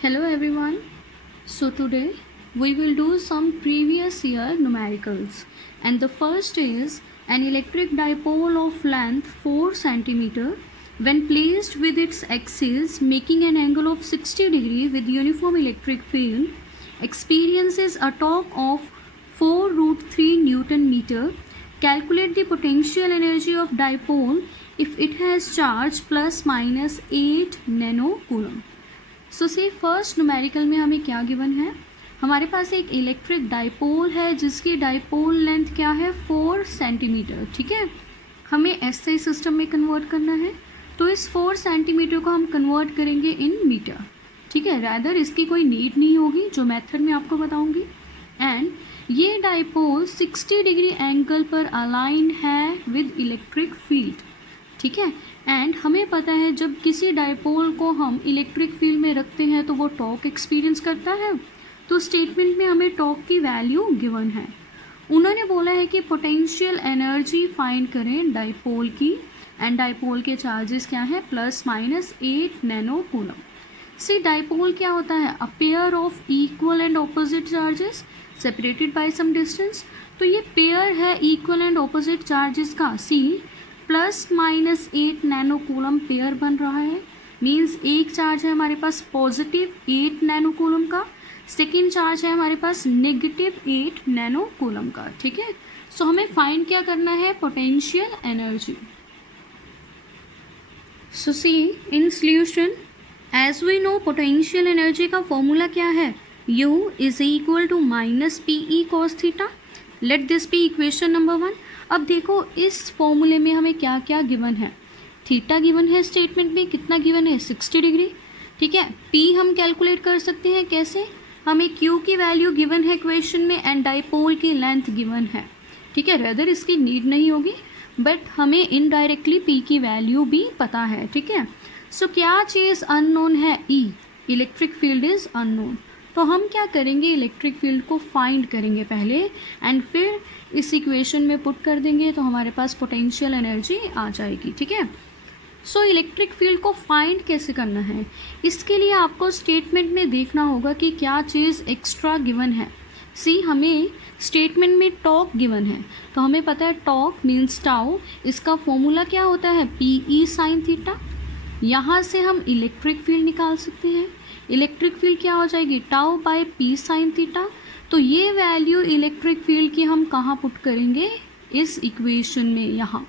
Hello everyone. So today we will do some previous year numericals, and the first is an electric dipole of length 4 cm when placed with its axis making an angle of 60 degree with uniform electric field experiences a torque of 4√3 Newton meter. Calculate the potential energy of dipole if it has charge plus minus 8 nano coulomb. So C first numerical में हमें क्या given है, हमारे पास एक electric dipole है जिसकी dipole length क्या है 4 सेंटीमीटर. ठीक है, हमें एसआई सिस्टम में कन्वर्ट करना है, तो इस 4 सेंटीमीटर को हम कन्वर्ट करेंगे इन मीटर. ठीक है, रैदर इसकी कोई नीड नहीं होगी, जो मेथड में आपको बताऊंगी. एंड ये डाइपोल 60 डिग्री एंगल पर अलाइन है विद इलेक्ट्रिक फील्ड. ठीक है, एंड हमें पता है जब किसी डाइपोल को हम इलेक्ट्रिक फील्ड में रखते हैं तो वो टॉर्क एक्सपीरियंस करता है. तो स्टेटमेंट में हमें टॉर्क की वैल्यू गिवन है. उन्होंने बोला है कि पोटेंशियल एनर्जी फाइंड करें डाइपोल की, एंड डाइपोल के चार्जेस क्या है plus minus 8 nano coulomb. See dipole क्या होता है, a pair of equal and opposite charges separated by some distance. तो ये पेयर है इक्वल एंड ऑपोजिट चार्जेस का. See plus minus 8 nano coulomb pair बन रहा है, मीन्स एक चार्ज है हमारे पास पॉजिटिव 8 नैनो कूलम का, सेकेंड चार्ज है हमारे पास नेगेटिव 8 नैनो कूलम का. ठीक है, सो हमें फाइंड क्या करना है, potential energy. So see in solution as we know potential energy का फॉर्मूला क्या है, U is equal to minus PE cos theta. Let this be equation number 1. अब देखो इस फॉर्मूले में हमें क्या क्या गिवन है. थीटा गिवन है, स्टेटमेंट में कितना गिवन है 60 डिग्री. ठीक है, P हम कैलकुलेट कर सकते हैं कैसे, हमें Q की वैल्यू गिवन है क्वेश्चन में एंड डाइपोल की लेंथ गिवन है. ठीक है, रेदर इसकी नीड नहीं होगी, बट हमें इनडायरेक्टली P की वैल्यू भी पता है. ठीक है, सो क्या चीज़ अननोन है, E electric field is unknown. तो हम क्या करेंगे, इलेक्ट्रिक फील्ड को फाइंड करेंगे पहले एंड फिर इस इक्वेशन में पुट कर देंगे तो हमारे पास पोटेंशियल एनर्जी आ जाएगी. ठीक है, सो इलेक्ट्रिक फील्ड को फाइंड कैसे करना है, इसके लिए आपको स्टेटमेंट में देखना होगा कि क्या चीज़ एक्स्ट्रा गिवन है. सी हमें स्टेटमेंट में टॉर्क गिवन है, तो हमें पता है टॉर्क मीन्स टाउ, इसका फॉर्मूला क्या होता है PE साइन थीटा. यहाँ से हम इलेक्ट्रिक फील्ड निकाल सकते हैं. इलेक्ट्रिक फील्ड क्या हो जाएगी, tau by P sine theta. तो ये वैल्यू इलेक्ट्रिक फील्ड की हम कहाँ पुट करेंगे, इस इक्वेशन में यहाँ.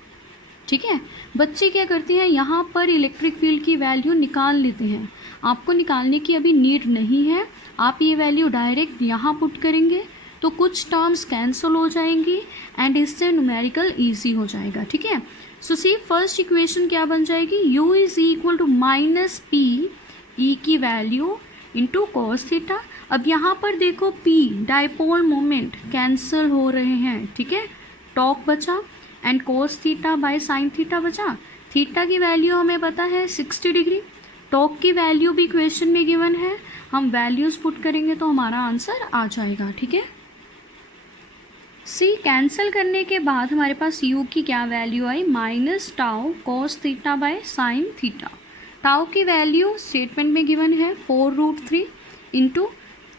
ठीक है, बच्चे क्या करते हैं, यहाँ पर इलेक्ट्रिक फील्ड की वैल्यू निकाल लेते हैं. आपको निकालने की अभी नीड नहीं है, आप ये वैल्यू डायरेक्ट यहाँ पुट करेंगे तो कुछ टर्म्स कैंसिल हो जाएंगी एंड इससे न्यूमेरिकल ईजी हो जाएगा. ठीक है, सो सी फर्स्ट इक्वेशन क्या बन जाएगी, U is equal to minus PE की वैल्यू इंटू कॉस थीटा. अब यहाँ पर देखो P डाइपोल मोमेंट कैंसिल हो रहे हैं. ठीक है, टॉर्क बचा and cos theta by sine theta बचा. थीटा की वैल्यू हमें पता है 60 डिग्री, टॉर्क की वैल्यू भी क्वेश्चन में गिवन है, हम वैल्यूज़ पुट करेंगे तो हमारा आंसर आ जाएगा. ठीक है, सी कैंसिल करने के बाद हमारे पास U की क्या वैल्यू आई, minus tau cos theta by sine theta. Tau की वैल्यू स्टेटमेंट में गिवन है 4√3 इंटू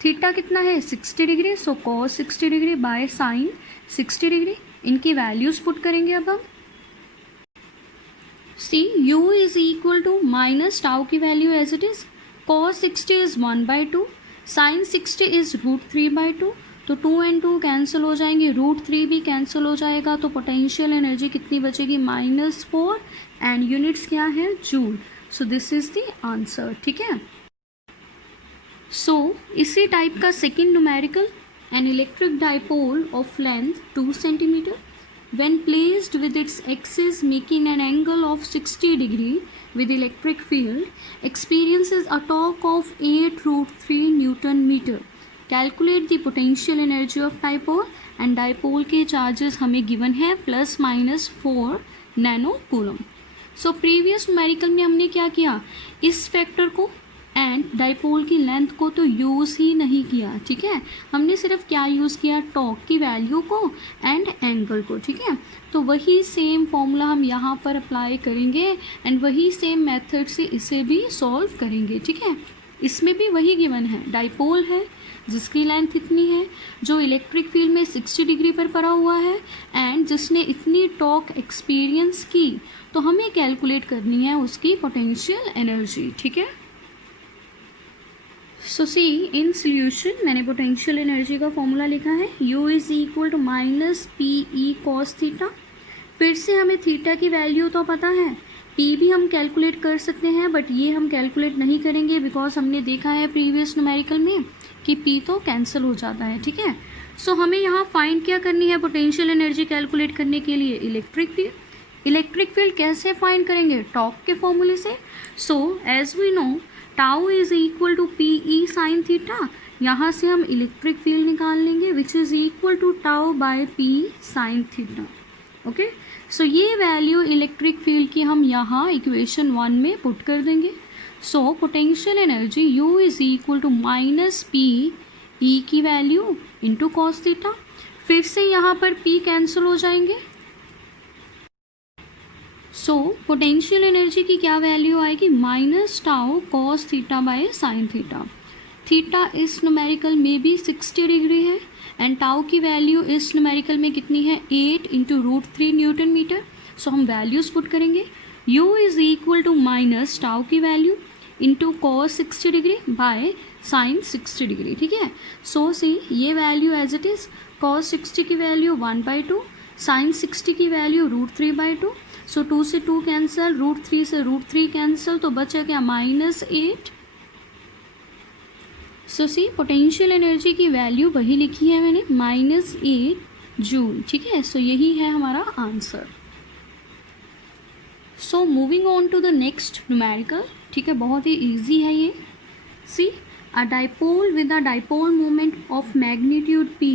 थीटा कितना है 60 degree, so cos 60 degree by sine 60 degree. इनकी वैल्यूज़ पुट करेंगे अब हम. See U is equal to minus tau की value as it is, cos 60 is 1/2, sine 60 is √3/2. तो 2 एंड 2 कैंसिल हो जाएंगे, √3 भी कैंसिल हो जाएगा, तो पोटेंशियल एनर्जी कितनी बचेगी -4 एंड यूनिट्स क्या है joule. So this is the answer. ठीक है, सो इसी टाइप का second numerical, an electric dipole of length 2 centimetre when placed with its axis making an angle of 60 degree with electric field experiences a torque of 8√3 Newton meter. Calculate the potential energy of dipole and dipole के charges हमें given है plus minus 4 nano coulomb. So previous numerical में हमने क्या किया, इस factor को and dipole की लेंथ को तो यूज़ ही नहीं किया. ठीक है, हमने सिर्फ क्या यूज़ किया, टॉर्क की वैल्यू को एंड एंगल को. ठीक है, तो वही सेम फॉर्मूला हम यहाँ पर अप्लाई करेंगे एंड वही सेम मेथड से इसे भी सॉल्व करेंगे. ठीक है, इसमें भी वही गिवन है, डाइपोल है जिसकी लेंथ इतनी है, जो इलेक्ट्रिक फील्ड में 60 डिग्री पर पड़ा हुआ है एंड जिसने इतनी टॉर्क एक्सपीरियंस की, तो हमें कैलकुलेट करनी है उसकी पोटेंशियल एनर्जी, ठीक है। सो सी इन सोल्यूशन मैंने पोटेंशियल एनर्जी का फॉर्मूला लिखा है, U is equal to minus p e cos theta. फिर से हमें थीटा की वैल्यू तो पता है, पी भी हम कैलकुलेट कर सकते हैं, बट ये हम कैलकुलेट नहीं करेंगे बिकॉज हमने देखा है प्रीवियस न्यूमेरिकल में कि पी तो कैंसिल हो जाता है, ठीक है। सो हमें यहाँ फाइंड क्या करनी है पोटेंशियल एनर्जी कैलकुलेट करने के लिए, इलेक्ट्रिक फील्ड। इलेक्ट्रिक फील्ड कैसे फाइंड करेंगे, टॉर्क के फॉर्मूले से। So as we know tau is equal to P E sine theta, यहाँ से हम इलेक्ट्रिक फील्ड निकाल लेंगे which is equal to tau by P sine theta, okay. So ये वैल्यू इलेक्ट्रिक फील्ड की हम यहाँ इक्वेशन 1 में पुट कर देंगे। So potential energy U is equal to minus p e की वैल्यू इंटू कॉस थीटा। फिर से यहाँ पर P कैंसिल हो जाएंगे। सो पोटेंशियल एनर्जी की क्या वैल्यू आएगी, minus tau cos theta by sine theta. Theta इस न्यूमेरिकल में भी 60 डिग्री है एंड टाउ की वैल्यू इस न्यूमेरिकल में कितनी है, 8 into root 3 newton metre. So हम वैल्यूज पुट करेंगे, U is equal to minus tau की value into cos 60 degree by sine 60 degree, ठीक है। सो सी ये value as it is, cos 60 की वैल्यू 1/2, साइन 60 की वैल्यू रूट 3/2। सो 2 से 2 cancel, root 3 से रूट 3 कैंसिल, तो बचा क्या -8। सो सी पोटेंशियल एनर्जी की वैल्यू वही लिखी है मैंने, -8 जूल, ठीक है। सो यही है हमारा answer. So moving on to the next numerical, ठीक है, बहुत ही ईजी है ये। See a dipole with a dipole moment of magnitude P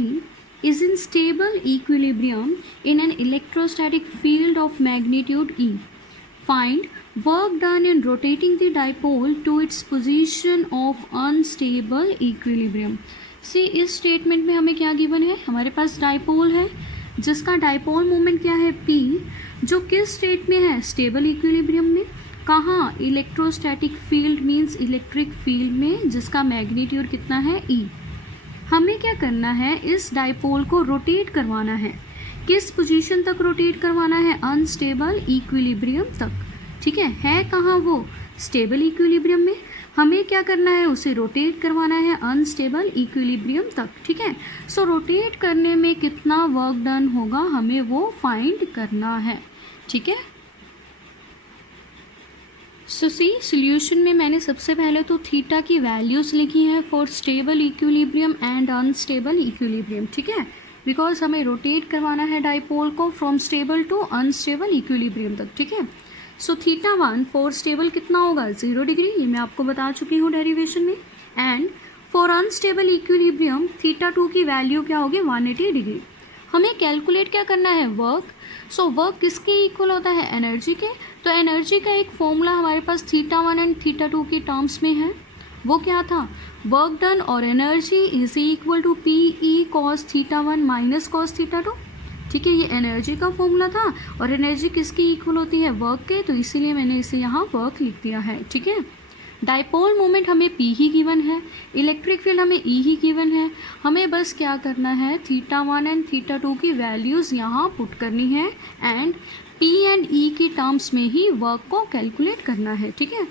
is in stable equilibrium in an electrostatic field of magnitude E. Find work done in rotating the dipole to its position of unstable equilibrium. See इस statement में हमें क्या given है, हमारे पास dipole है जिसका dipole moment क्या है P, जो किस स्टेट में है, स्टेबल इक्विलिब्रियम में। कहाँ, electrostatic field means electric field में जिसका मैग्नीट्यूड कितना है E। हमें क्या करना है, इस डाइपोल को रोटेट करवाना है। किस पोजीशन तक रोटेट करवाना है, अनस्टेबल इक्विलिब्रियम तक, ठीक है कहाँ वो, स्टेबल इक्विलिब्रियम में। हमें क्या करना है, उसे रोटेट करवाना है अनस्टेबल इक्विलिब्रियम तक, ठीक है। सो रोटेट करने में कितना वर्क डन होगा हमें वो फाइंड करना है, ठीक है। सो सी सोल्यूशन में मैंने सबसे पहले तो थीटा की वैल्यूज़ लिखी हैं for stable equilibrium and unstable equilibrium, ठीक है, बिकॉज हमें रोटेट करवाना है डाइपोल को from stable to unstable equilibrium तक, ठीक है। सो थीटा 1 फॉर स्टेबल कितना होगा, 0 डिग्री, ये मैं आपको बता चुकी हूँ डेरिवेशन में। And for unstable equilibrium theta 2 की वैल्यू क्या होगी, 180 डिग्री। हमें कैलकुलेट क्या करना है, वर्क। सो वर्क किसके इक्वल होता है, एनर्जी के। तो एनर्जी का एक फॉर्मूला हमारे पास थीटा 1 एंड थीटा 2 की टर्म्स में है, वो क्या था, वर्क डन और energy is equal to P e cos theta 1 minus cos theta 2, ठीक है। ये एनर्जी का फॉर्मूला था और एनर्जी किसकी इक्वल होती है, वर्क के, तो इसीलिए मैंने इसे यहाँ वर्क लिख दिया है, ठीक है। डाइपोल मोमेंट हमें P ही गिवन है, इलेक्ट्रिक फील्ड हमें E ही गिवन है। हमें बस क्या करना है, थीटा 1 एंड थीटा 2 की वैल्यूज़ यहाँ पुट करनी है एंड P एंड E की टर्म्स में ही वर्क को कैलकुलेट करना है, ठीक है।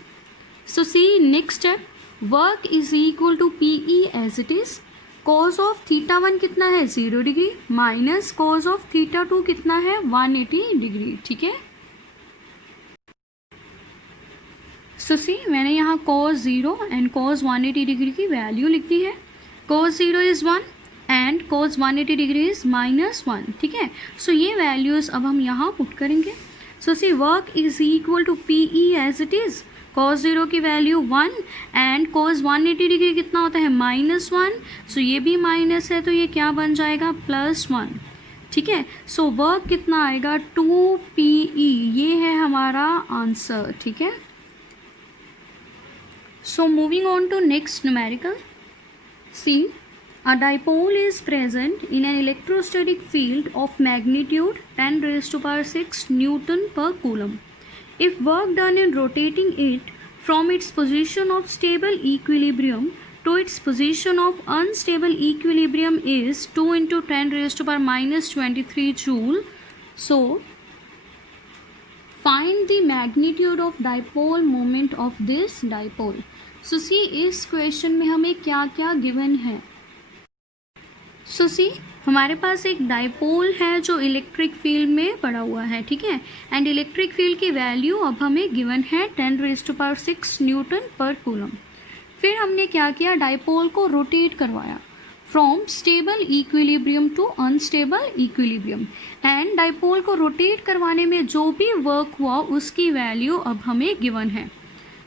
So see next step, work is equal to P E as it is. Cos of theta 1 कितना है, 0 degree, minus cos of theta 2 कितना है, 180 डिग्री, ठीक है। सो सी मैंने यहाँ cos 0 एंड cos 180 डिग्री की वैल्यू लिख दी है। cos 0 is 1 and cos 180 degree is -1, ठीक है। सो ये वैल्यूज़ अब हम यहाँ पुट करेंगे। So see work is equal to P E as it is, cos 0 की वैल्यू 1 एंड cos 180 डिग्री कितना होता है, -1। सो ये भी माइनस है तो ये क्या बन जाएगा, +1, ठीक है। सो वर्क कितना आएगा, 2PE, ये है हमारा आंसर, ठीक है। So moving on to next numerical. See, a dipole is present in an electrostatic field of magnitude 10⁻⁶ Newton per coulomb. If work done in rotating it from its position of stable equilibrium to its position of unstable equilibrium is 2 into 10 raised to power minus 23 joule. So find the magnitude of dipole moment of this dipole. So see, इस question में हमें क्या क्या given है. So see, हमारे पास एक dipole है जो इलेक्ट्रिक फील्ड में पड़ा हुआ है, ठीक है, एंड इलेक्ट्रिक फील्ड की वैल्यू अब हमें गिवन है 10 raised to power 6 न्यूटन पर कूलम. फिर हमने क्या किया, डाइपोल को रोटेट करवाया from stable equilibrium to unstable equilibrium, and dipole को रोटेट करवाने में जो भी वर्क हुआ उसकी वैल्यू अब हमें गिवन है.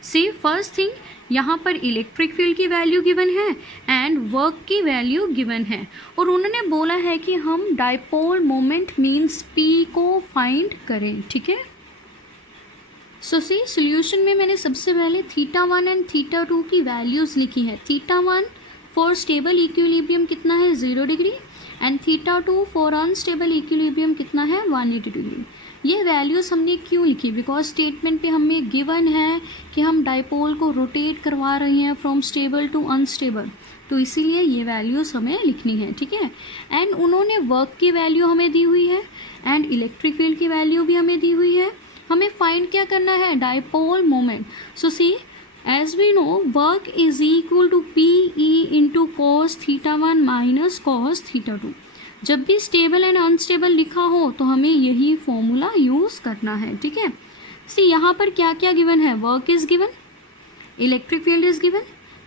सी, फर्स्ट थिंग, यहाँ पर इलेक्ट्रिक फील्ड की वैल्यू गिवन है एंड वर्क की वैल्यू गिवन है, और उन्होंने बोला है कि हम डाइपोल मोमेंट मीन्स पी को फाइंड करें, ठीक है. सो सी, सोल्यूशन में मैंने सबसे पहले θ1 एंड θ2 की वैल्यूज़ लिखी है. θ1 फॉर स्टेबल इक्विलिब्रियम कितना है 0 degree, and θ2 for unstable equilibrium कितना है 180 डिग्री. ये वैल्यूज़ हमने क्यों लिखी, बिकॉज स्टेटमेंट पे हमें गिवन है कि हम डाइपोल को रोटेट करवा रहे हैं फ्रॉम स्टेबल टू अनस्टेबल, तो इसीलिए ये वैल्यूज़ हमें लिखनी है, ठीक है. एंड उन्होंने वर्क की वैल्यू हमें दी हुई है एंड इलेक्ट्रिक फील्ड की वैल्यू भी हमें दी हुई है. हमें फाइंड क्या करना है, dipole moment. So see, as we know work is equal to P E into cos θ1 minus cos θ2. जब भी स्टेबल एंड अनस्टेबल लिखा हो तो हमें यही फॉर्मूला यूज़ करना है, ठीक है. सी, यहाँ पर क्या क्या गिवन है, work is given, electric field is given,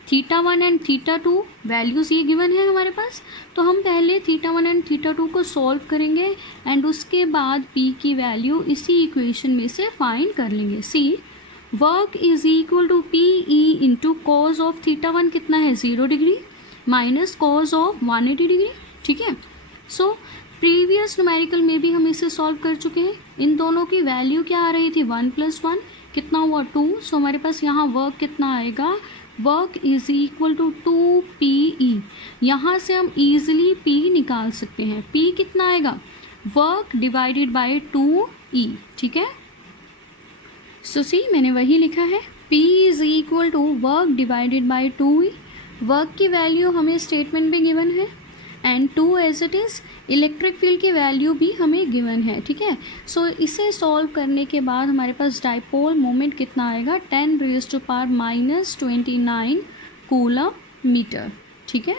θ1 and θ2 values ये गिवन है हमारे पास. तो हम पहले θ1 एंड θ2 को सॉल्व करेंगे एंड उसके बाद p की वैल्यू इसी इक्वेशन में से फाइंड कर लेंगे. See, work is equal to P E into cos of θ1 कितना है 0 degree minus cos of 180 degree, ठीक है. सो प्रीवियस न्यूमेरिकल में भी हम इसे सॉल्व कर चुके हैं. इन दोनों की वैल्यू क्या आ रही थी, 1 + 1 कितना हुआ 2. सो हमारे पास यहाँ वर्क कितना आएगा, work is equal to 2PE. यहाँ से हम ईजिली P निकाल सकते हैं. P कितना आएगा, वर्क डिवाइडेड बाय 2E, ठीक है. सो सी, मैंने वही लिखा है, P is equal to work divided by 2E. Work की वैल्यू हमें स्टेटमेंट में गिवन है and 2 as it is. Electric field की वैल्यू भी हमें गिवन है, ठीक है. सो इसे सॉल्व करने के बाद हमारे पास डाइपोल मोमेंट कितना आएगा, 10 raised to power -29 coulomb metre, ठीक है.